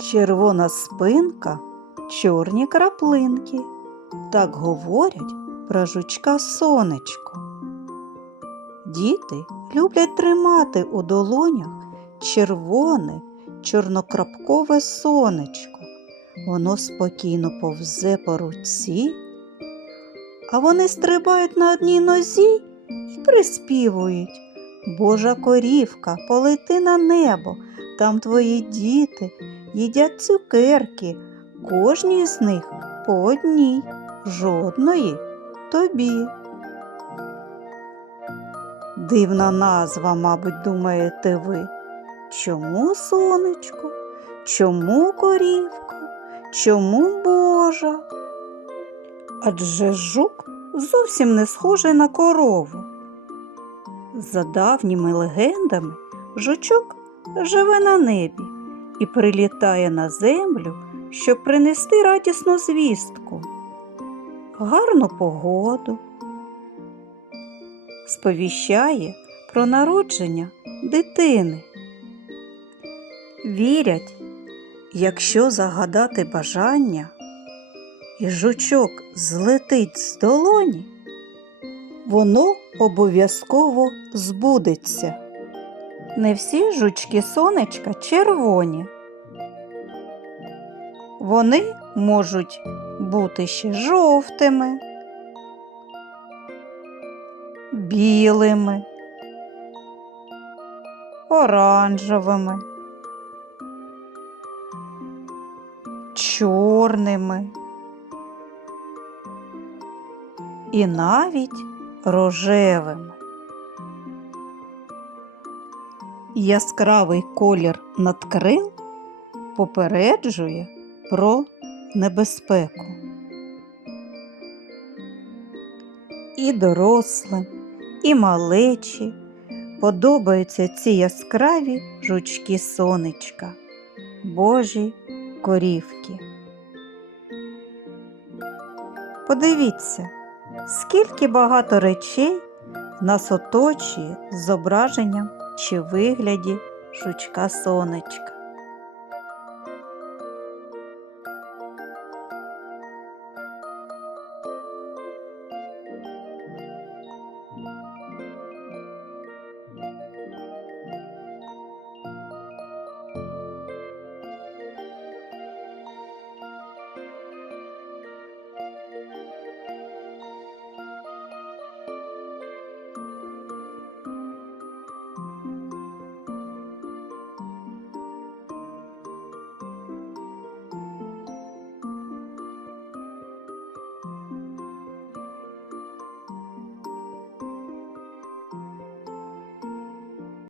Червона спинка, чорні краплинки. Так говорять про жучка сонечко. Діти люблять тримати у долонях червоне, чорнокрапкове сонечко. Воно спокійно повзе по руці, а вони стрибають на одній нозі і приспівують. Божа корівка, полети на небо, там твої діти їдять цукерки, кожній з них по одній, жодної тобі. Дивна назва, мабуть, думаєте ви. Чому сонечко? Чому корівка? Чому Божа? Адже жук зовсім не схожий на корову. За давніми легендами, жучок живе на небі і прилітає на землю, щоб принести радісну звістку, гарну погоду, сповіщає про народження дитини. Вірять, якщо загадати бажання, і жучок злетить з долоні, воно обов'язково збудеться. Не всі жучки сонечка червоні. Вони можуть бути ще жовтими, білими, оранжевими, чорними і навіть рожевими. Яскравий колір надкрил попереджує про небезпеку. І дорослим, і малечі подобаються ці яскраві жучки сонечка, божі корівки. Подивіться, скільки багато речей нас оточує зображенням чи вигляді жучка сонечка.